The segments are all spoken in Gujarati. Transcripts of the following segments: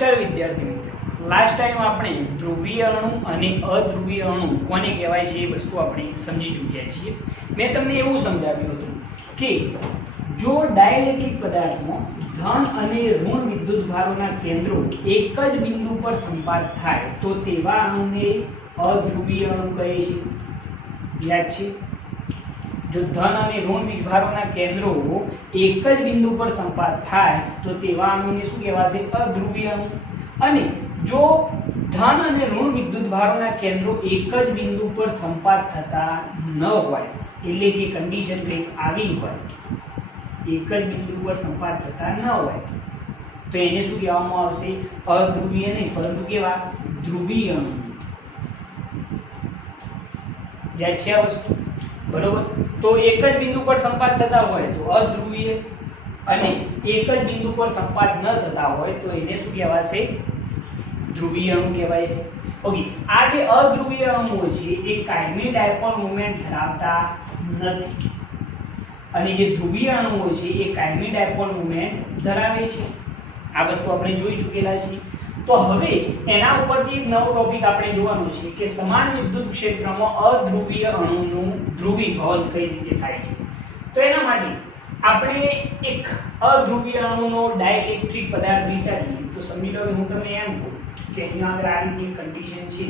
નમસ્કાર વિદ્યાર્થી મિત્રો, લાસ્ટ ટાઈમ આપણે ધ્રુવીય અણુ અને અધ્રુવીય અણુ કોને કહેવાય છે એ વસ્તુ આપણે સમજી ચૂક્યા છીએ। મેં તમને એવું સમજાવ્યું હતું કે જો ડાઇલેક્ટ્રિક પદાર્થમાં ધન અને ઋણ વિદ્યુતભારોના કેન્દ્રો એક જ બિંદુ પર સંપાત થાય તો તેવા અણુને અધ્રુવીય અણુ કહે છે। યાદ છે? जो धन और ऋण वीजभारों केंद्रों एक ज बिंदु पर संपात थाय तो तेवा अणुने शुं कहेवाशे? अध्रुवीय अणु। अने जो धन और ऋण विद्युतभारों केंद्रों एक ज बिंदु पर संपात थता न होय एटले के कंडीशन कंईक आवी होय, एक ज बिंदु पर संपात थता न होय तो एने शुं कहेवामां आवशे? अध्रुवीय नहीं परंतु केवा? ध्रुवीय अणु। याद छे आ वस्तु? बरोबर। तो एक ज बिंदु पर संपात थता होय तो अध्रुवीय અને એક જ બિંદુ પર સંપાત ન થતા હોય તો એને શું કહેવાશે? ધ્રુવીય અણુ કહેવાય છે। ઓકે, આ જે અધ્રુવીય અણુઓ છે એ કાયમી ડાયપોલ મોમેન્ટ ધરાવતા નથી અને જે ધ્રુવીય અણુઓ છે એ કાયમી ડાયપોલ મોમેન્ટ ધરાવે છે। આ વસ્તુ આપણે જોઈ ચૂકેલા છીએ। तो हवे एना उपरथी एक नवो टॉपिक आपणे जोवानो छे के समान विद्युत क्षेत्रमां अध्रुवीय अणुनुं ध्रुवीभवन कई रीते थाय छे। तो एना माटे आपणे एक अध्रुवीय अणुनो डाइलेक्ट्रिक पदार्थ विचारीए तो समजी लो के हुं तमने एम कहूं के अहींया આગળ आ रीते कंडीशन छे,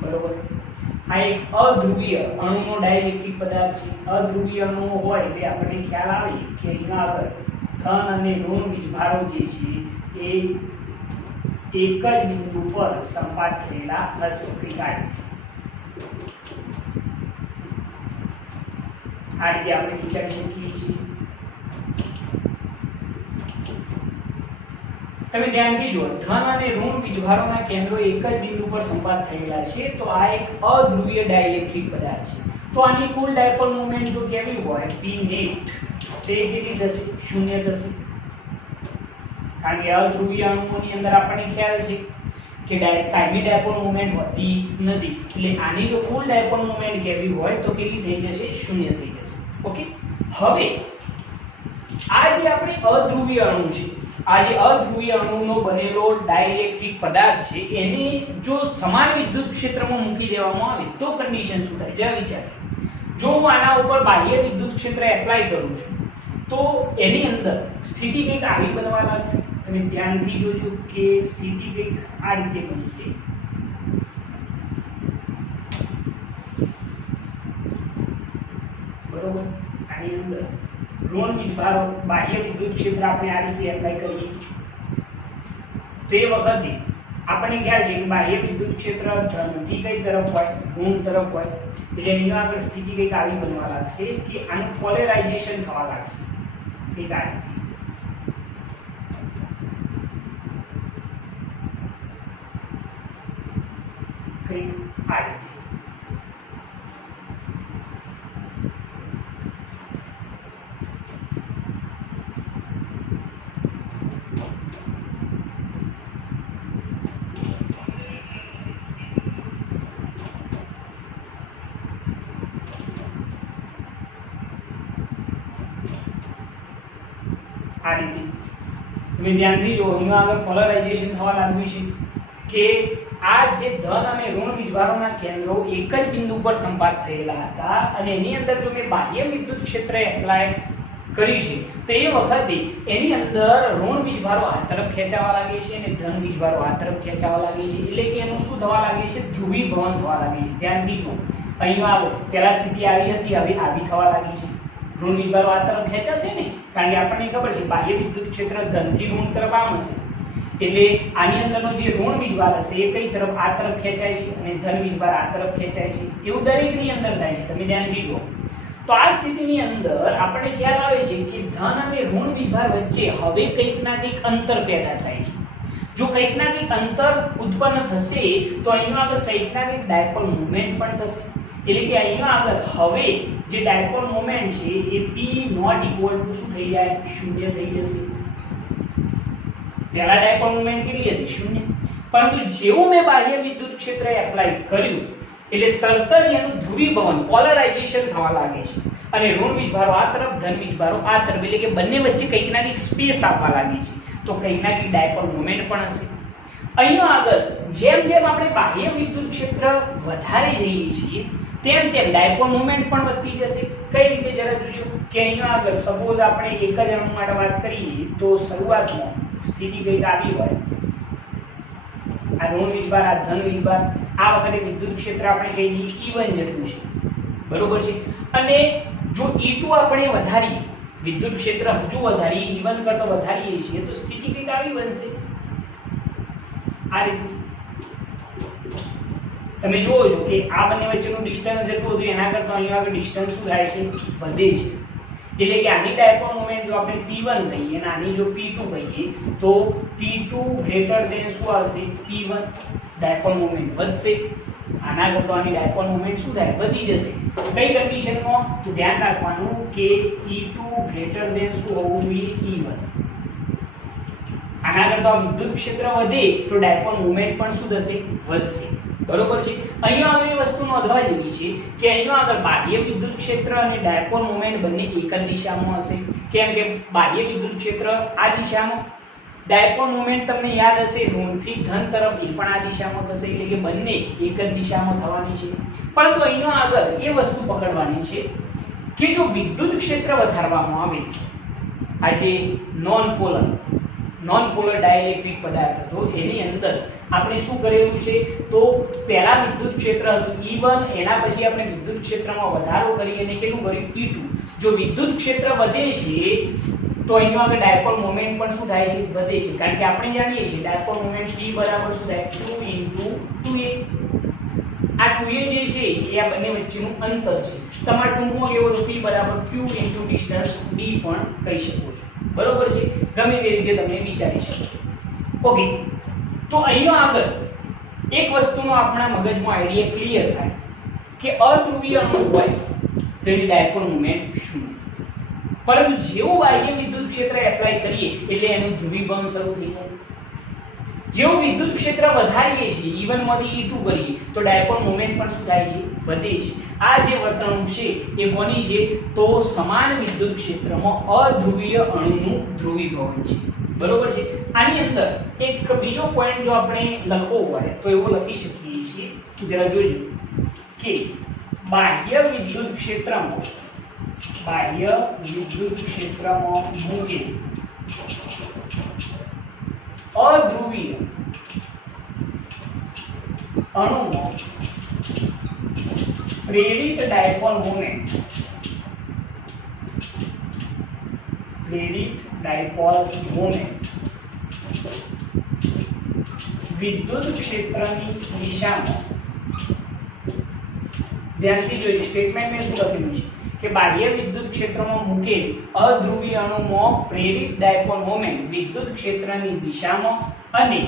बरोबर। आ एक अध्रुवीय अणुनो डाइलेक्ट्रिक पदार्थ छे। अध्रुवीय अणु होय એટલે આપણને ખ્યાલ આવે કે અહીंया આગળ धन અને ઋણ વીજભારો જે છે એ એક જ બિંદુ પર સંપાત થયેલા હશે। આ રીતે આપણે વિચારી શકીએ છીએ। તમે ધ્યાનથી જુઓ, ધન અને ઋણ વીજભારોના કેન્દ્રો એક જ બિંદુ પર સંપાત થયેલા છે તો આ એક અધ્રુવીય ડાઇલેક્ટ્રિક પદાર્થ છે। તો આની કુલ ડાયપોલ મોમેન્ટ જો કેવી હોય p નેટ તે કેટલી થશે? 0 થશે। કારણ કે અધ્રુવીય અણુઓની અંદર આપણને ખ્યાલ છે કે કાયમી ડાયપોલ મોમેન્ટ હોતી નથી એટલે આની જો કુલ ડાયપોલ મોમેન્ટ કેવી હોય તો કેટલી થઈ જશે? 0 થઈ જશે। ઓકે, હવે આ જે આપણે અધ્રુવીય અણુ છે, આ જે અધ્રુવીય અણુનો બનેલો ડાઇલેક્ટ્રિક પદાર્થ છે એને જો સમાન વિદ્યુત ક્ષેત્રમાં મૂકી દેવામાં આવે તો કન્ડિશન શું થાય? જરા વિચારો। જો હું આના ઉપર બાહ્ય વિદ્યુત ક્ષેત્ર એપ્લાય કરું છું તો એની અંદર સ્થિતિ કંઈક આવી બનવા લાગશે। તમે ધ્યાનથી જોજો કે સ્થિતિ કંઈક આ રીતે બનશે। બરોબર। આની અંદર ઋણ વીજભારો બાહ્ય વિદ્યુત ક્ષેત્ર આપણે આ રીતે એપ્લાય કરીએ તો એ વખતે આપણને ખ્યાલ છે કે બાહ્ય વિદ્યુત ક્ષેત્ર ધનથી કઈ તરફ હોય? ઋણ તરફ હોય। એટલે અહીંયા આગળ સ્થિતિ કંઈક આવી બનવા લાગશે કે આનું પોલેરાઇઝેશન થવા લાગશે કંઈક આ રીતે। કંઈક આ રીતે। આ રીતે તમે ધ્યાનથી જો અહીંયા આગળ પોલરાઇઝેશન થવા લાગ્યું છે કે આ જે ધન અને ઋણ વીજભારોના કેન્દ્રો એક જ બિંદુ પર સંપાત થયેલા હતા અને એની અંદર જો મેં બાહ્ય વિદ્યુત ક્ષેત્ર એપ્લાય કર્યું છે તો એ વખતે એની અંદર ઋણ વીજભારો આ તરફ ખેંચાવા લાગે છે અને ધન વીજભારો આ તરફ ખેંચાવા લાગે છે એટલે કે એનું શું થવા લાગે છે? ધ્રુવીભવન થવા લાગે છે। ધ્યાનથી જો અહીંયા આગળ પહેલા સ્થિતિ આવી હતી, હવે આવી થવા લાગી છે। ઋણ વીજભારો આ તરફ ખેંચાશે ને કારણ કે આપણને ખબર છે બાહ્ય વિદ્યુત ક્ષેત્ર ધનથી ઋણ તરફ આમ હશે એટલે આની અંદરનો જે ઋણ વીજભાર હશે એ કઈ તરફ? આ તરફ ખેંચાય છે અને ધન વીજભાર આ તરફ ખેંચાય છે। એવું દરેકની અંદર થાય છે, તમે ધ્યાનથી જુઓ। તો આ સ્થિતિની અંદર આપણને ખ્યાલ આવે છે કે ધન અને ઋણ વીજભાર વચ્ચે હવે કંઈક ના કંઈક અંતર પેદા થાય છે। જો કંઈક ના કંઈક અંતર ઉત્પન્ન થશે તો અહીંયા આગળ કંઈક ના કંઈક ડાયપોલ મોમેન્ટ પણ થશે એટલે કે અહીંયા આગળ હવે જે ડાયપોલ મોમેન્ટ છે એ p નોટ ઇક્વલ ટુ શું થઈ જાય? 0 થઈ જશે। પહેલા ડાયપોલ મોમેન્ટ કેટલી હતી? 0। પરંતુ જેવું મેં બાહ્ય વિદ્યુત ક્ષેત્ર એપ્લાય કર્યું એટલે તરત જ એનું ધ્રુવીભવન પોલરાઇઝેશન થવા લાગે છે અને ઋણ વીજભારો આ તરફ, ધન વીજભારો આ તરફ એટલે કે બંને વચ્ચે કંઈક ના કંઈક સ્પેસ આવવા લાગી છે। તો કંઈક ના કંઈક ડાયપોલ મોમેન્ટ પણ હશે. અહીંયા આગળ જેમ જેમ આપણે બાહ્ય વિદ્યુત ક્ષેત્ર વધારે જઈએ છીએ તેમ તેમ ડાયપોલ મોમેન્ટ પણ વધતી જશે. કઈ રીતે જરા જોજો કે અહીંયા આગળ સપોઝ આપણે એક જ અણુ માટે વાત કરીએ તો શરૂઆતમાં સ્થિતિ કંઈક આવી હોય, આ ઋણ વીજભાર, આ ધન વીજભાર, આ વખતે વિદ્યુત ક્ષેત્ર આપણે કહી દઈએ E1 જેટલું છે, બરોબર છે. અને જો E2 આપણે વધારીએ, વિદ્યુત ક્ષેત્ર હજુ વધારીએ, E1 કરતા વધારીએ છીએ તો સ્થિતિ કંઈક આવી બનશે. આ રીતે તમે જુઓ છો કે આ બંને વચ્ચેનું ડિસ્ટન્સ જેટલું હતું એના કરતા અહીંયા આગળ ડિસ્ટન્સ શું થાય છે, વધે છે. એટલે કે આની ડાયપોલ મોમેન્ટ જો આપણે P1 કહીએ અને આની જો P2 કહીએ તો P2 ગ્રેટર ધેન શું આવશે, P1. ડાયપોલ મોમેન્ટ વધશે. આના કરતા આની ડાયપોલ મોમેન્ટ શું થાય, વધી જશે. કઈ કન્ડિશનમાં, તો ધ્યાન રાખવાનું કે E2 ગ્રેટર ધેન શું હોવું જોઈએ, E1. આના કરતા વિદ્યુત ક્ષેત્ર વધે તો ડાયપોલ મોમેન્ટ પણ શું થશે, વધશે, બરોબર છે. અહીંયા આગળ એ વસ્તુ નોંધવા જેવી છે કે અહીંયા આગળ બાહ્ય વિદ્યુત ક્ષેત્ર અને ડાયપોલ મોમેન્ટ બંને એક જ દિશામાં હશે. કેમ કે બાહ્ય વિદ્યુત ક્ષેત્ર આ દિશામાં, ડાયપોલ મોમેન્ટ તમને યાદ હશે ઋણથી ધન તરફ એ પણ આ દિશામાં થશે. એટલે કે બંને એક જ દિશામાં થવાની છે. પરંતુ અહીંયા આગળ એ વસ્તુ પકડવાની છે કે જો વિદ્યુત ક્ષેત્ર વધારવામાં આવે, આ જે નોન પોલર ડાઇલેક્ટ્રિક પદાર્થ હતો એની અંદર આપણે શું કરેલું છે, તો પહેલા વિદ્યુત ક્ષેત્ર હતું E1, એના પછી આપણે વિદ્યુત ક્ષેત્રમાં વધારો કરી અને કેટલું કર્યું, E2. જો વિદ્યુત ક્ષેત્ર વધે છે તો અહીંયા આગળ ડાયપોલ મોમેન્ટ પણ શું થાય છે, વધે છે. કારણ કે આપણે જાણીએ છીએ ડાયપોલ મોમેન્ટ P બરાબર શું થાય, 2 * 2a. આ 2a જે છે એ આ બંને વચ્ચેનું અંતર છે. તમારે ટૂંકમાં કેવો તો P બરાબર q * ડિસ્ટન્સ d પણ કહી શકો છો, બરોબર છે. ગમે તે રીતે તમે વિચારી શકો. ઓકે, તો અહીંયા આગળ એક વસ્તુનો આપણા મગજમાં આઈડિયા ક્લિયર થાય કે અધ્રુવીય અણુ હોય તેની ડાયપોલ મોમેન્ટ શું. પરંતુ જેવું બાહ્ય વિદ્યુત ક્ષેત્ર એપ્લાય કરીએ એટલે એનું ધ્રુવીભવન શરૂ થઈ જાય. જેવું વિદ્યુત ક્ષેત્ર વધારીએ છીએ, E1 માંથી E2 કરીએ તો ડાયપોલ મોમેન્ટ પણ શું થાય છે, વધે છે. આ જે વર્તણૂક છે એ કોની છે, તો સમાન વિદ્યુત ક્ષેત્રમાં અધ્રુવીય અણુનું ધ્રુવીભવન છે, બરોબર છે. આની અંદર એક બીજો પોઈન્ટ જો આપણે લખવો હોય તો એવું લખી શકીએ છીએ, જરા જોજો કે બાહ્ય વિદ્યુત ક્ષેત્રમાં મૂકે અધ્રુવીય અણુમાં પ્રેરિત ડાયપોલ મોમેન્ટ વિદ્યુત ક્ષેત્રની દિશામાં, ધ્યાનથી જોઈ સ્ટેટમેન્ટ મેં શું લખેલું છે કે બાહ્ય વિદ્યુત ક્ષેત્રમાં મૂકેલ અધ્રુવીય અણુમાં પ્રેરિત ડાયપોલ મોમેન્ટ વિદ્યુત ક્ષેત્રની દિશામાં અને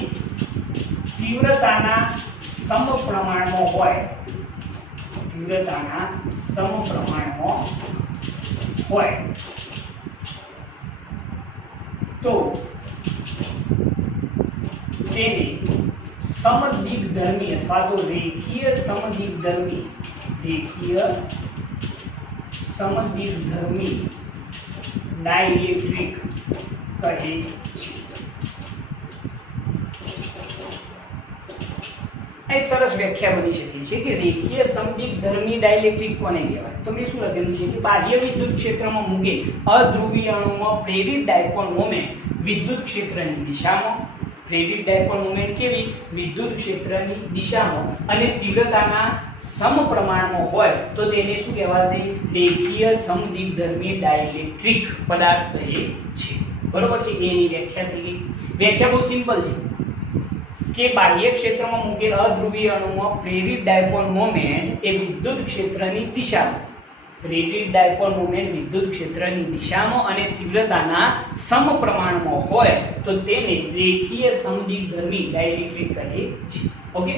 તીવ્રતાના સમપ્રમાણમાં હોય તો તેને સમદિગ્ધર્મી અથવા તો રેખીય સમદિગ્ધર્મી ડાઇલેક્ટ્રિક કહે છે. એક સરસ વ્યાખ્યા બની શકે છે કે રેખીય સમદિગ્ધર્મી ડાઇલેક્ટ્રિક કોને કહેવાય. તો મેં શું લખેલું છે કે બાહ્ય વિદ્યુત ક્ષેત્રમાં મૂકેલ અધ્રુવીય અણુમાં પ્રેરિત ડાયપોલ મોમેન્ટ વિદ્યુત ક્ષેત્રની દિશામાં, પ્રેરિત ડાયપોલ મોમેન્ટ કેવી, વિદ્યુત ક્ષેત્રની દિશામાં અને તીવ્રતાના સમપ્રમાણમાં હોય તો તેને શું કહેવાશે, રેખીય સમદિગ્ધર્મી ડાઇલેક્ટ્રિક પદાર્થ કહે છે, બરોબર છે. એની વ્યાખ્યા થઈ ગઈ. વ્યાખ્યા બહુ સિમ્પલ છે કે બાહ્ય ક્ષેત્રમાં મૂકેલ અધ્રુવીય અણુમાં પ્રેરિત ડાયપોલ મોમેન્ટ એ વિદ્યુત ક્ષેત્રની દિશામાં, પ્રેરિત ડાયપોલ મોમેન્ટ વિદ્યુત ક્ષેત્રની દિશામાં અને તીવ્રતાના સમપ્રમાણમાં હોય તો તેને રેખીય સમદિગ્ધર્મી ડાઇલેક્ટ્રિક કહે છે. ઓકે,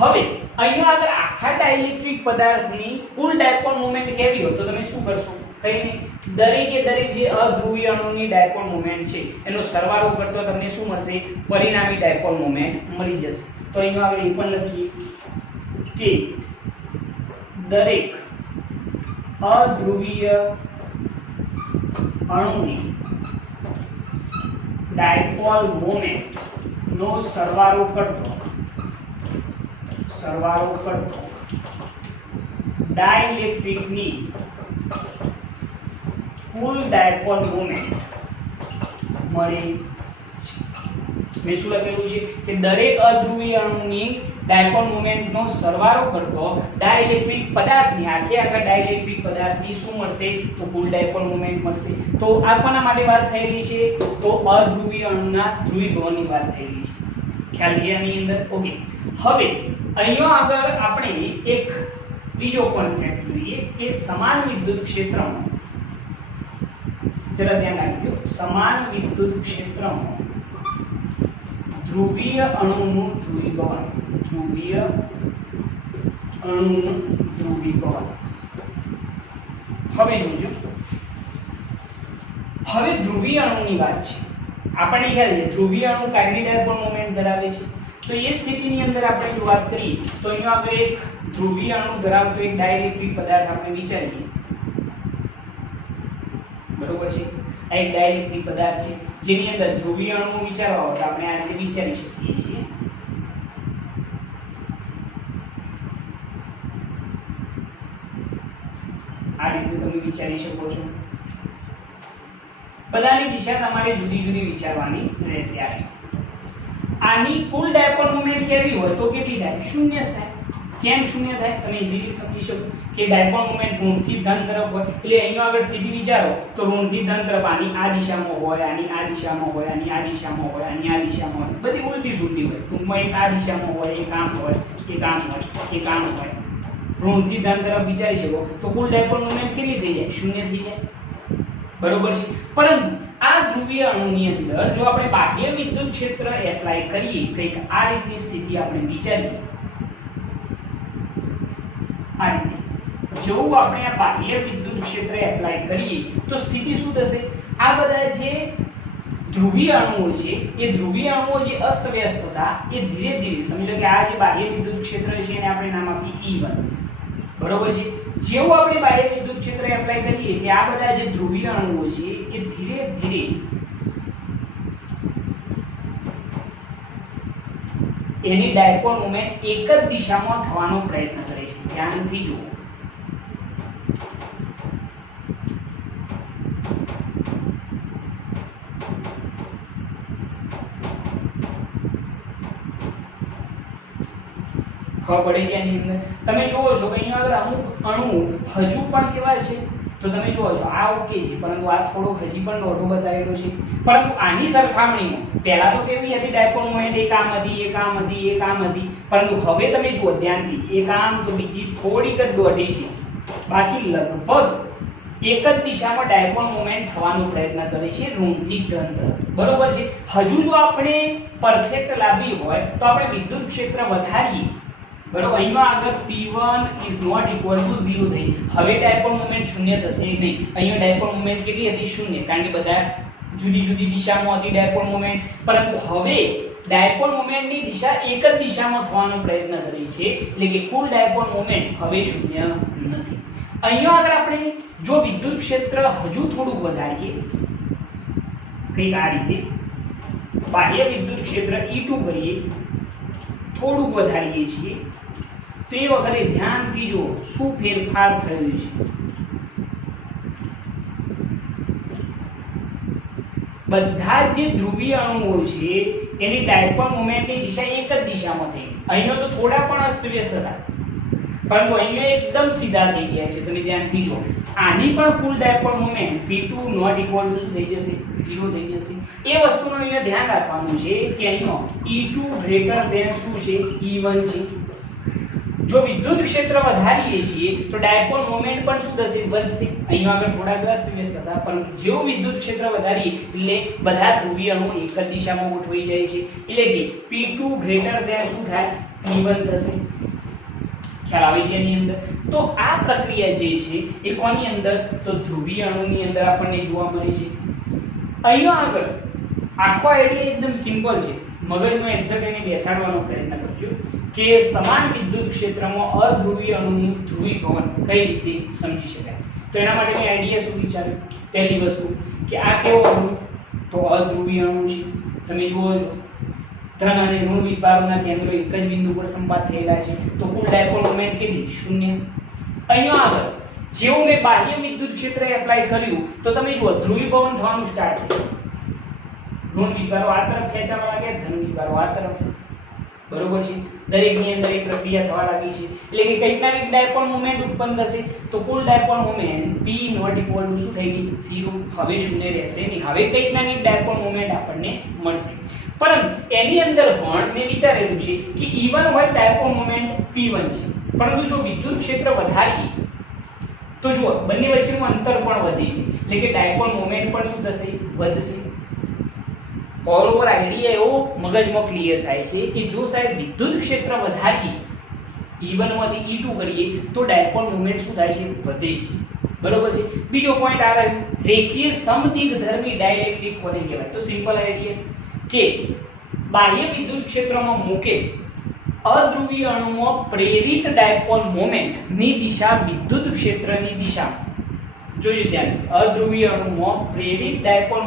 હવે અહીંયા આગળ આખા ડાઇલેક્ટ્રિક પદાર્થની કુલ ડાયપોલ મોમેન્ટ કેવી હોય તો તમે શું કરશો, કઈ નહીં, દરેકે દરેક જે અધ્રુવીય અણુની ડાયપોલ મોમેન્ટ છે એનો સરવાળો કરતો તમને શું મળશે, પરિણામી ડાયપોલ મોમેન્ટ મળી જશે. તો અહીંયા આગળ એ પણ લખીએ કે દરેક અધ્રુવીય અણુની ડાયપોલ મોમેન્ટ નો સરવાળો કરતો ડાઇલેક્ટ્રિકની કુલ ડાયપોલ મોમેન્ટ મળે છે. મેં શું લખેલું છે કે દરેક અધ્રુવીય અણુની ડાયપોલ મોમેન્ટનો સરવાળો કરતો ડાઇલેક્ટ્રિક પદાર્થની આખા ડાઇલેક્ટ્રિક પદાર્થની શું મળશે તો કુલ ડાયપોલ મોમેન્ટ મળશે. તો આ કોના માટે વાત થઈ રહી છે તો અધ્રુવીય અણુના ધ્રુવીભવનની વાત થઈ રહી છે. ખ્યાલ છે આની અંદર? ઓકે. હવે અહીંયા આગળ આપણે એક બીજો કોન્સેપ્ટ જોઈએ કે સમાન વિદ્યુત ક્ષેત્રમાં, જરા ધ્યાન રાખજો, સમાન વિદ્યુત ક્ષેત્રમાં ધ્રુવીય અણુનું ધ્રુવીભવન, હવે જોજો, હવે ધ્રુવીય અણુની વાત છે. આપણને ખ્યાલ છે ધ્રુવીય અણુ કાયમી ડાયપોલ મોમેન્ટ ધરાવે છે. તો એ સ્થિતિની અંદર આપણે જો વાત કરીએ તો અહીંયા આગળ એક ધ્રુવીય અણુ ધરાવતો એક ડાઇલેક્ટ્રિક પદાર્થ આપણે વિચારીએ, બરોબર છે. આ એક ડાઇલેક્ટ્રિક પદાર્થ છે જેની અંદર ધ્રુવીય અણુ વિચારવા હોય તો આપણે આ રીતે વિચારી શકીએ છીએ. આ રીતે તમે વિચારી શકો છો. બધાની દિશા તમારે જુદી જુદી વિચારવાની રહેશે. આની કુલ ડાયપોલ મોમેન્ટ કેવી હોય તો કેટલી થાય? શૂન્ય થાય. કેમ શૂન્ય થાય? તમે ઈઝીલી સમજી શકો કે ડાયપોલ મોમેન્ટ ઋણથી ધન તરફ હોય એટલે અહીંયા આગળ સ્થિતિ વિચારો તો ઋણથી ધન તરફ આની આ દિશામાં હોય, આની આ દિશામાં હોય, આની આ દિશામાં હોય, આની આ દિશામાં હોય, બધી ઉલટી સુલટી હોય. ટૂંકમાં એક આ દિશામાં હોય, એક આમ હોય, એક આમ હોય, એક આમ હોય. ઋણથી ધન તરફ વિચારી શકો તો કુલ ડાયપોલ મોમેન્ટ કેટલી થઈ જાય? શૂન્ય થઈ જાય. બરોબર છે. પરંતુ આ ધ્રુવીય અણુની અંદર જો આપણે બાહ્ય વિદ્યુત ક્ષેત્ર એપ્લાય કરીએ, કંઈક આ રીતની સ્થિતિ આપણે વિચારીએ, આ રીતે જેવું આપણે આ બાહ્ય વિદ્યુત ક્ષેત્ર એપ્લાય કરીએ તો સ્થિતિ શું થશે? આ બધા જે ધ્રુવીય અણુઓ છે એ ધ્રુવીય અણુઓ જે અસ્તવ્યસ્ત હતા એ ધીરે ધીરે સમજી લો કે આ જે બાહ્ય વિદ્યુત ક્ષેત્ર છે એને આપણે નામ આપીએ E1. બરોબર છે. જેવું આપણે બાહ્ય વિદ્યુત ક્ષેત્ર એપ્લાય કરીએ કે આ બધા જે ધ્રુવીય અણુઓ છે એ ધીરે ધીરે એની ડાયપોલ મોમેન્ટ એક જ દિશામાં થવાનો પ્રયત્ન કરે છે. ધ્યાનથી જુઓ. ખબર પડે છે એની અંદર? તમે જુઓ છો કે અહીંયા આગળ અમુક અણુ હજુ પણ કેવા છે તો તમે જુઓ છો આ ઓકે છે પરંતુ આ થોડોક હજી પણ દોઢો બતાવેલો છે. પરંતુ આની સરખામણીમાં પહેલા તો કેવી હતી ડાયપોલ મોમેન્ટ? એક આમ હતી, એક આમ હતી, એક આમ હતી. પરંતુ હવે તમે જુઓ ધ્યાનથી, એક આમ તો બીજી થોડીક જ દોઢી છે. બાકી લગભગ એક જ દિશામાં ડાયપોલ મોમેન્ટ થવાનો પ્રયત્ન કરે છે ઋણથી ધન તરફ. બરોબર છે. હજુ જો આપણે પરફેક્ટ લાવવી હોય તો આપણે વિદ્યુત ક્ષેત્ર વધારીએ. બરોબર. અહીંયા આગળ P1 = 0 થઈ. હવે ડાયપોલ મોમેન્ટ શૂન્ય થશે નહીં. અહીંયા ડાયપોલ મોમેન્ટ કેટલી હતી? શૂન્ય. કારણ કે બધા જુદી જુદી દિશામાં હતી ડાયપોલ મોમેન્ટ. પરંતુ હવે ડાયપોલ મોમેન્ટની દિશા એક જ દિશામાં થવાનો પ્રયત્ન કરે છે એટલે કે કુલ ડાયપોલ મોમેન્ટ હવે શૂન્ય નથી. અહીંયા આગળ આપણે જો વિદ્યુત ક્ષેત્ર હજુ થોડું વધારીએ, કંઈક આ રીતે બાહ્ય વિદ્યુત ક્ષેત્ર E2 કરીએ, થોડું વધારીએ છીએ તો એ વખતે ધ્યાનથી જુઓ શું ફેરફાર થયો છે. બધા જે ધ્રુવીય અણુઓ છે એની ડાયપોલ મોમેન્ટની દિશા એક જ દિશામાં થઈ. અહીંયા તો થોડા પણ અસ્તવ્યસ્ત હતા પરંતુ અહીંયા એકદમ સીધા થઈ ગયા છે. તમે ધ્યાનથી જુઓ. આની પણ કુલ ડાયપોલ મોમેન્ટ P2 ≠ શું થઈ જશે? 0 થઈ જશે. એ વસ્તુનું અહીંયા ધ્યાન રાખવાનું છે કે અહીંયા E2 > શું છે? E1 છે. જો વિદ્યુત ક્ષેત્ર વધારીએ છીએ તો ડાયપોલ મોમેન્ટ પણ શું થશે? વધશે. અહીંયા આગળ થોડા અસ્તવ્યસ્ત હતા પરંતુ જેવું વિદ્યુત ક્ષેત્ર વધારીએ એટલે બધા ધ્રુવીય અણુ એક જ દિશામાં ગોઠવાઈ જાય છે એટલે કે P2 > શું થાય? E1 થશે. ખ્યાલ આવી છે એની અંદર? તો આ પ્રક્રિયા જે છે એ કોની અંદર? તો ધ્રુવીય અણુની અંદર આપણને જોવા મળે છે. અહીંયા આગળ આખો આઈડિયા એકદમ સિમ્પલ છે. મગજમાં એક્ઝેક્ટ એને બેસાડવાનો પ્રયત્ન કરજો કે સમાન વિદ્યુત ક્ષેત્રમાં અધ્રુવીય અણુનું ધ્રુવીભવન કઈ રીતે સમજી શકાય. તો એના માટે મેં આઈડિયા શું વિચાર્યું? પહેલી વસ્તુ કે આ કેવો અણુ? તો અધ્રુવીય અણુ છે. તમે જુઓ છો ધન અને ઋણ વિભાગના કેન્દ્રો એક જ બિંદુ પર સંપાત થયેલા છે તો કુલ ડાયપોલ મોમેન્ટ કેટલી? 0. અહીંયા આગળ જેવું મેં બાહ્ય વિદ્યુત ક્ષેત્ર એપ્લાય કર્યું તો તમે જુઓ ધ્રુવીભવન થવાનું સ્ટાર્ટ થયું. ઋણ વિભાગો આ તરફ ખેંચાવા લાગ્યા, ધન વિભાગો આ તરફ. બરોબર છે. દરેકની અંદર એક પ્રક્રિયા થવા લાગી છે એટલે કે કંઈક ના કંઈક ડાયપોલ મોમેન્ટ ઉત્પન્ન થશે તો કુલ dipole moment P not equal to શું થઈ ગઈ? 0. હવે શૂન્ય રહેશે નહીં. હવે કંઈક ના કંઈક ડાયપોલ મોમેન્ટ આપણને મળશે. પરંતુ એની અંદર પણ મેં વિચારેલું છે કે E1 હોય ડાયપોલ મોમેન્ટ P1 છે, પરંતુ જો વિદ્યુત ક્ષેત્ર વધારીએ તો જુઓ બંને વચ્ચેનું અંતર પણ વધે છે એટલે કે ડાયપોલ મોમેન્ટ પણ શું થશે? વધશે. ઓલ ઓવર આઈડિયા એવો મગજમાં ક્લિયર થાય છે કે જો સાહેબ વિદ્યુત ક્ષેત્ર વધારીએ E1 માંથી E2 કરીએ તો ડાયપોલ મોમેન્ટ શું થાય છે? વધે છે. બરોબર છે. બીજો પોઈન્ટ આ રહ્યો રેખીય સમદિગ્ધર્મી ડાઇલેક્ટ્રિક કોને કહેવાય? તો સિમ્પલ આઈડિયા કે બાહ્ય વિદ્યુત ક્ષેત્રમાં મૂકેલ અધ્રુવીય અણુમાં પ્રેરિત ડાયપોલ મોમેન્ટ ની દિશા વિદ્યુત ક્ષેત્રની દિશામાં. જોજો ધ્યાન, અધ્રુવીય અણુમાં પ્રેરિત ડાયપોલ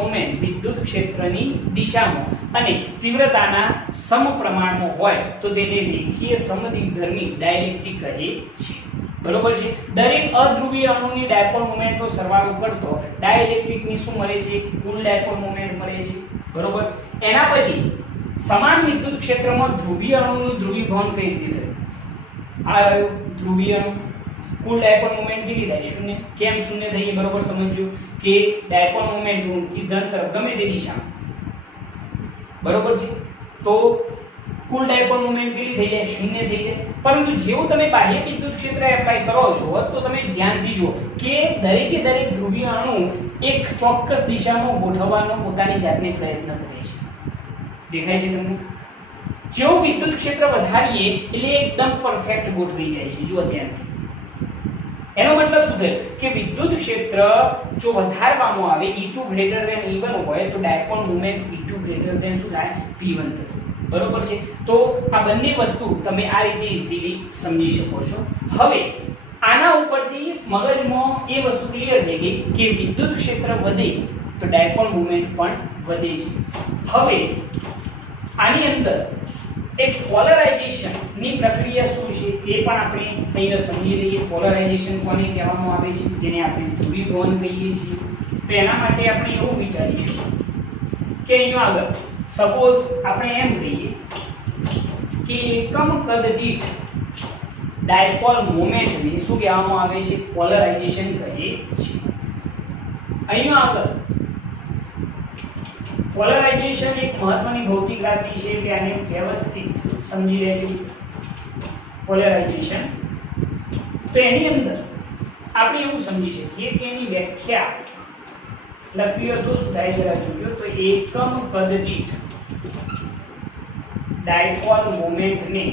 મોમેન્ટ વિદ્યુત ક્ષેત્રની દિશામાં અને તીવ્રતાના સમપ્રમાણમાં હોય તો તેને રેખીય સમદિગ્ધર્મી ડાઇલેક્ટ્રિક કહે છે. બરોબર છે. દરેક અધ્રુવીય અણુની ડાયપોલ મોમેન્ટનો સરવાળો કરતો ડાઇલેક્ટ્રિકની શું મળે છે? કુલ ડાયપોલ મોમેન્ટ મળે છે. બરોબર. એના પછી સમાન વિદ્યુત ક્ષેત્રમાં ધ્રુવીય અણુનું ધ્રુવીભવન કઈ રીતે થયું? આ રહ્યું ધ્રુવીય અણુ. કુલ ડાયપોલ મોમેન્ટ કેટલી થાય? 0. કેમ 0 થઈ? બરોબર સમજજો કે ડાયપોલ મોમેન્ટ ઋણથી ધન તરફ ગમે તે દિશામાં. બરોબર છે. તો કુલ ડાયપોલ મોમેન્ટ કેટલી થઈ જાય? 0 થઈ જાય. પરંતુ જેવું તમે બાહ્ય વિદ્યુત ક્ષેત્ર એપ્લાય કરો છો તો તમે ધ્યાનથી જુઓ કે દરેકે દરેક ધ્રુવીય અણુ એક ચોક્કસ દિશામાં ગોઠવવાનો પોતાની જાતને પ્રયત્ન કરે છે. દેખાય છે તમને? જેવું વિદ્યુત ક્ષેત્ર વધારીએ એટલે એકદમ પરફેક્ટ ગોઠવાઈ જાય છે. જુઓ ધ્યાનથી. એનો મતલબ શું થયો કે વિદ્યુત ક્ષેત્ર જો વધારવામાં આવે E2 ગ્રેટર ધેન E1 હોય તો dipole moment P2 greater than શું થાય? P1 થશે. બરોબર છે. તો આ બંને વસ્તુ તમે આ રીતે ઈઝીલી સમજી શકો છો. હવે આના ઉપરથી મગજમાં એ વસ્તુ ક્લિયર થઈ ગઈ કે વિદ્યુત ક્ષેત્ર વધે તો ડાયપોલ મોમેન્ટ પણ વધે છે. હવે આની અંદર એક પોલરાઇઝેશન ની પ્રક્રિયા શું છે તે પણ આપણે અહીંયા સમજી લઈએ. પોલરાઇઝેશન કોને કહેવામાં આવે છે? જેને આપણે ધ્રુવીભવન કહીએ છીએ. તો એના માટે આપણે એવું વિચારીશું કે અહીંયા આગળ સપોઝ આપણે એમ કહીએ કે એકમ કદ દીઠ ડાયપોલ મોમેન્ટને શું કહેવામાં આવે છે? પોલરાઇઝેશન કહે છે. અહીંયા આગળ પોલરાઇઝેશન એક મહત્વની ભૌતિક રાશિ છે કે આને વ્યવસ્થિત સમજી લેજો. પોલરાઇઝેશન તો એની અંદર આપણે એવું સમજી શકીએ કે એની વ્યાખ્યા લખવી હોય તો શું થાય જરા જોજો. તો એકમ કદ દીઠ ડાયપોલ મોમેન્ટને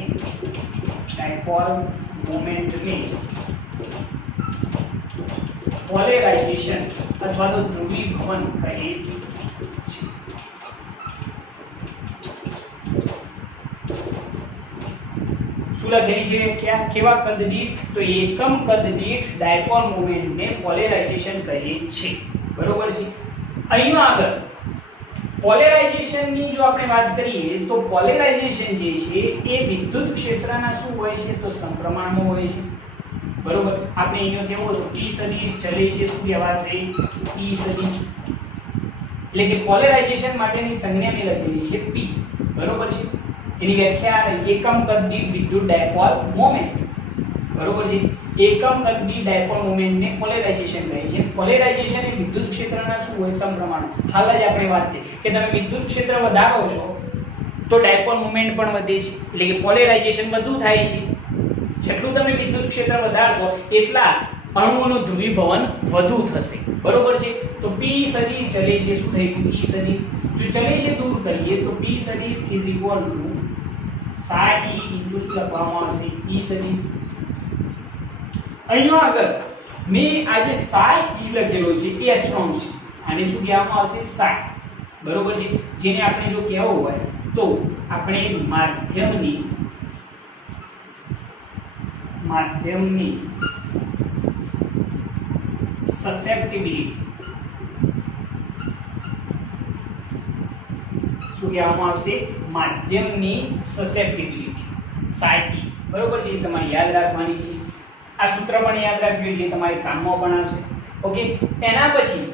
પોલરાઇઝેશન અથવા તો ધ્રુવીભવન કહે છે. શું લખેલી છે વ્યાખ્યા? કેવા કદ દીઠ? તો એકમ કદ દીઠ ડાયપોલ મોમેન્ટને પોલરાઇઝેશન કહે છે. બરોબર છે. અહીંયા આગળ પોલરાઇઝેશનની જો આપણે વાત કરીએ તો પોલરાઇઝેશન જે છે એ વિદ્યુત ક્ષેત્રના શું હોય છે? તો સમપ્રમાણમાં હોય છે. બરોબર. આપણે અહીંયા કેવો હતો? E સદિશ ચલે છે શું કહેવાશે? E સદિશ. એટલે કે પોલરાઇઝેશન માટેની સંજ્ઞા મેં લખેલી છે P. બરોબર છે. એની વ્યાખ્યા એકમ કદ દીઠ વિદ્યુત ડાયપોલ મોમેન્ટ. બરોબર છે. એકમ કદ દીઠ ડાયપોલ મોમેન્ટને પોલરાઇઝેશન કહે છે. પોલરાઇઝેશન એ વિદ્યુત ક્ષેત્રના શું હોય? સમપ્રમાણ. હાલ જ આપણે વાત થઈ કે તમે વિદ્યુત ક્ષેત્ર વધારો છો તો ડાયપોલ મોમેન્ટ પણ વધે છે. એટલે કે પોલરાઇઝેશન વધુ થાય છે. જેટલું તમે વિદ્યુત ક્ષેત્ર વધારશો એટલા અણુઓનું ધ્રુવીભવન વધુ થશે. બરોબર છે. તો P સદિશ ચલે છે શું થઈ ગયું? E સદિશ. જો ચલે છે દૂર કરીએ તો P સદિશ is equal to psi E into શું લખવામાં આવશે? E સદિશ. અહીંયા આગળ મેં આ જે psi E લખેલો છે એ અચળાંક છે. આને શું કહેવામાં આવશે? psi. બરોબર છે. જેને આપણે જો કહેવું હોય તો આપણે માધ્યમની સસેપ્ટિબિલિટી શું કહેવામાં આવશે? માધ્યમની સસેપ્ટિબિલિટી, સાઇટી. બરોબર છે, એ તમારે યાદ રાખવાની છે. આ સૂત્ર પણ યાદ રાખજો, જે તમારે કામમાં પણ આવશે. ઓકે, એના પછી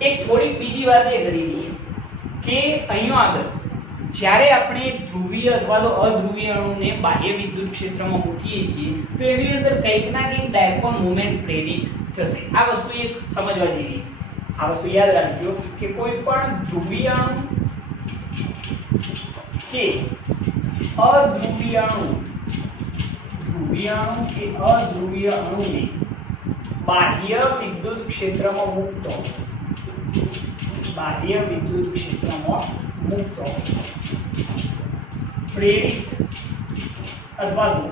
એક થોડીક બીજી વાત એ કરી લઈએ કે અહીંયા આગળ જ્યારે આપણે ધ્રુવીય અથવા તો અધ્રુવીય અણુને બાહ્ય વિદ્યુત ક્ષેત્રમાં મૂકીએ છીએ તો એની અંદર કંઈક ના કંઈક ડાયપોલ મોમેન્ટ પ્રેરિત થશે. આ વસ્તુ એક સમજવા જેવી. આ વસ્તુ યાદ રાખજો કે કોઈ પણ ધ્રુવીય અણુ કે અધ્રુવીય અણુ, ધ્રુવીય અણુ કે અધ્રુવીય અણુને બાહ્ય વિદ્યુત ક્ષેત્રમાં મૂકતો, બાહ્ય વિદ્યુત ક્ષેત્રમાં મૂકતો પ્રેરિત અથવા તો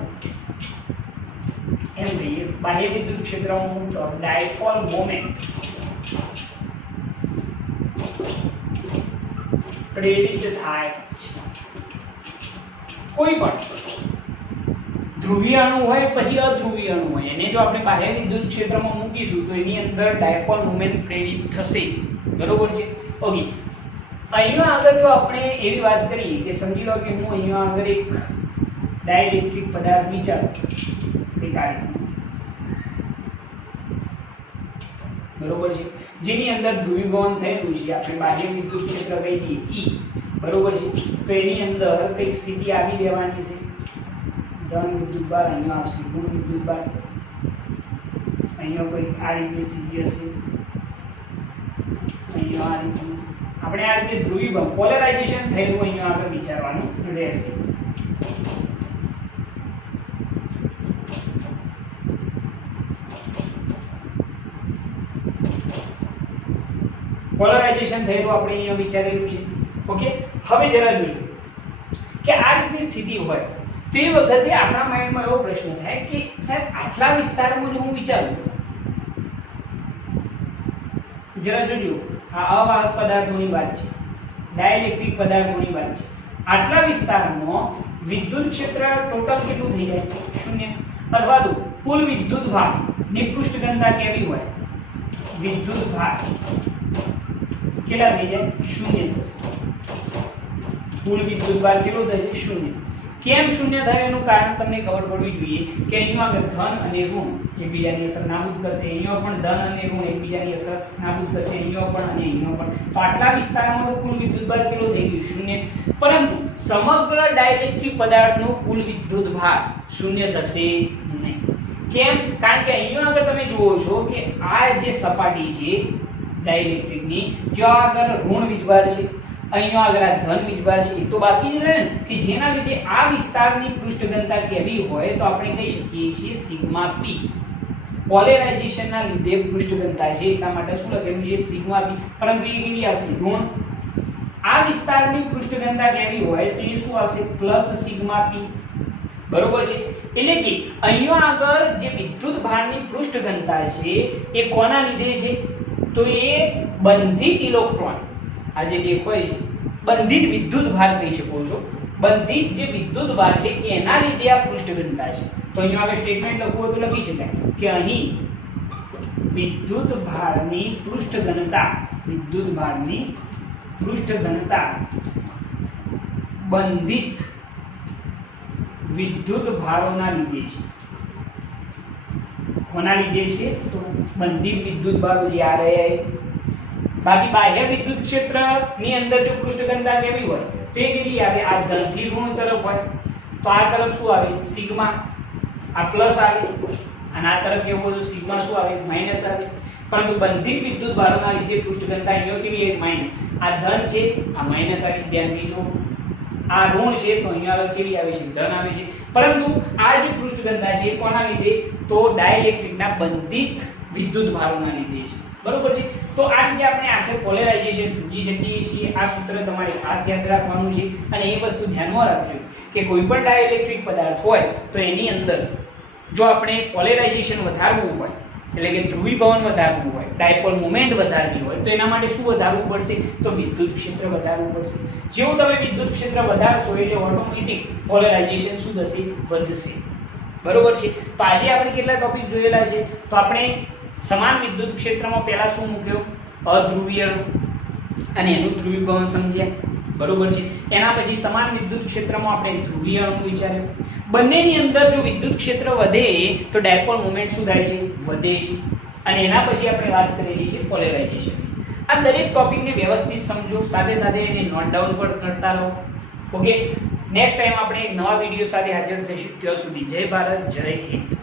એમ કહીએ બાહ્ય વિદ્યુત ક્ષેત્રમાં મૂકતો ડાયપોલ મોમેન્ટ પ્રેરિત થાય છે. કોઈ પણ ધ્રુવીય અણુ હોય પછી અધ્રુવીય અણુ હોય, એને જો આપણે બાહ્ય વિદ્યુત ક્ષેત્રમાં મૂકીશું તો એની અંદર ડાયપોલ મોમેન્ટ પ્રેરિત થશે જ. બરોબર છે. ઓકે, અહીંયા આગળ જો આપણે એવી વાત કરીએ કે સમજી લો કે હું અહીંયા આગળ એક ડાઇલેક્ટ્રિક પદાર્થ વિચારું બરોબર છે, જેની અંદર ધ્રુવીભવન થયેલું છે, આપણે બાહ્ય વિદ્યુત ક્ષેત્ર કહી દઈએ E. બરોબર છે, તો એની અંદર કઈક સ્થિતિ આવી રહેવાની છે, ધન વિદ્યુતભાર અહીંયા આવશે, ઋણ વિદ્યુતભાર અહીંયા કોઈ આ રીતની સ્થિતિ હશે, અહીંયા આ રીતની. આપણે આ રીતે ધ્રુવીભવન પોલરાઇઝેશન થયેલું અહીંયા આગળ વિચારવાનું રહેશે. પોલરાઇઝેશન થયેલું આપણે અહીંયા વિચારેલું છે. ઓકે, હવે જરા જોજો કે આ રીતની સ્થિતિ હોય તે વખતે આપણા માઇન્ડમાં એવો પ્રશ્ન થાય કે સાહેબ આટલા વિસ્તારમાં જો હું વિચારું, જરા જોજો આ અવાહક પદાર્થોની વાત છે, ડાઇલેક્ટ્રિક પદાર્થોની વાત છે. આટલા વિસ્તારમાં વિદ્યુત ક્ષેત્ર ટોટલ કેટલું થઈ જાય? 0. અથવા તો કુલ વિદ્યુત ભાર ની પૃષ્ઠ ઘનતા કેવી હોય? વિદ્યુત ભાર કેટલા થઈ જાય? 0 થશે. કુલ વિદ્યુત ભાર કેટલો થશે? 0. કેમ 0 થાય એનું કારણ તમને ખબર પડવી જોઈએ કે અહીંયા આગળ ધન અને ઋણ એકબીજાની અસર નાબૂદ કરશે, અહીંયા પણ ધન અને ઋણ એકબીજાની અસર નાબૂદ કરશે, અહીંયા પણ અને અહીંયા પણ. તો આટલા વિસ્તારમાં તો કુલ વિદ્યુત ભાર કેટલો થઈ ગયો? 0. પરંતુ સમગ્ર ડાઇલેક્ટ્રિક પદાર્થનો કુલ વિદ્યુત ભાર 0 થશે નહીં. કેમ? કારણ કે અહીંયા આગળ તમે જુઓ છો કે આ જે સપાટી છે ડાઇલેક્ટ્રિકની, જ્યાં આગળ ઋણ વીજભાર છે, અહીંયા આગળ આ ધન વીજભાર છે, એ તો બાકી જ રહે ને, કે જેના લીધે આ વિસ્તારની પૃષ્ઠ ઘનતા કેવી હોય તો આપણે કહી શકીએ છીએ સિગ્મા p. પોલરાઇઝેશનના લીધે પૃષ્ઠ ઘનતા છે એટલા માટે શું લખેલું છે? Sigma p. પરંતુ એ કેવી આવશે? ઋણ. આ વિસ્તારની પૃષ્ઠ ઘનતા કેવી હોય તો એ શું આવશે? Plus sigma p. બરોબર છે. એટલે કે અહીંયા આગળ જે વિદ્યુત ભારની પૃષ્ઠ ઘનતા છે એ કોના લીધે છે? તો એ બંધિત ઇલેક્ટ્રોન, આ જે હોય છે બંધિત વિદ્યુત ભાર કહી શકો છો, બંધિત જે વિદ્યુત ભાર છે એના લીધે આ પૃષ્ઠ ઘનતા છે. તો અહીંયા આગળ સ્ટેટમેન્ટ લખવું તો લખી શકાય કે અહીં વિદ્યુત ભારની પૃષ્ઠ ઘનતા, વિદ્યુત ભારની પૃષ્ઠ ઘનતા બંધિત વિદ્યુત ભારોના લીધે છે. કોના લીધે છે? તો બંધિત વિદ્યુત ભારો જે આ રહ્યા. બાકી બાહ્ય વિદ્યુત ક્ષેત્રની અંદર જો પૃષ્ઠ ઘનતા કેવી હોય તો એ કેવી આવે? આ ધનથી ઋણ તરફ હોય તો આ તરફ શું આવે? સિગ્મા. આ પ્લસ આવે અને આ તરફ કેવું હોય તો સિગ્મા શું આવે? માઈનસ આવે. પરંતુ બંધિત વિદ્યુત ભારોના લીધે પૃષ્ઠ ઘનતા અહીંયા કેવી આવે? માઈનસ. આ ધન છે, આ માઈનસ આવે, ધ્યાનથી જો. આ ઋણ છે તો અહીંયા આગળ કેવી આવે છે? ધન આવે છે. પરંતુ આ જે પૃષ્ઠ ઘનતા છે એ કોના લીધે? તો ડાઇલેક્ટ્રિકના બંધિત વિદ્યુત ભારોના લીધે છે. બરોબર છે. તો આ રીતે આપણે આખરે પોલરાઇઝેશન સમજી શકીએ છીએ. આ સૂત્ર તમારે ખાસ યાદ રાખવાનું છે અને એ વસ્તુ ધ્યાનમાં રાખજો કે કોઈ પણ ડાઇલેક્ટ્રિક પદાર્થ હોય તો એની અંદર જો આપણે પોલરાઇઝેશન વધારવું હોય, એટલે કે ધ્રુવીભવન વધારવું હોય, ડાયપોલ મોમેન્ટ વધારવી હોય તો એના માટે શું વધારવું પડશે? તો વિદ્યુત ક્ષેત્ર વધારવું પડશે. જેવું તમે વિદ્યુત ક્ષેત્ર વધારશો એટલે ઓટોમેટિક પોલરાઇઝેશન શું થશે? વધશે. બરોબર છે. તો આજે આપણે કેટલા ટોપિક જોયેલા છે? તો આપણે સમાન વિદ્યુત ક્ષેત્રમાં પહેલા શું મૂક્યો? અધ્રુવીય અને એનું ધ્રુવીભવન સમજ્યા. બરોબર છે. એના પછી સમાન વિદ્યુત ક્ષેત્રમાં આપણે ધ્રુવીય અણુ વિચાર્યો. બંનેની અંદર જો વિદ્યુત ક્ષેત્ર વધે તો ડાયપોલ મોમેન્ટ શું થાય છે? વધે છે. અને એના પછી આપણે વાત કરેલી છે પોલેરાઇઝેશન. આ દરેક ટોપિકને વ્યવસ્થિત સમજો, સાથે સાથે એને નોટ ડાઉન પણ કરતા રહો. ઓકે, નેક્સ્ટ ટાઈમ આપણે એક નવા વિડિયો સાથે હાજર થઈશું. ત્યાં સુધી જય ભારત, જય હિન્દ.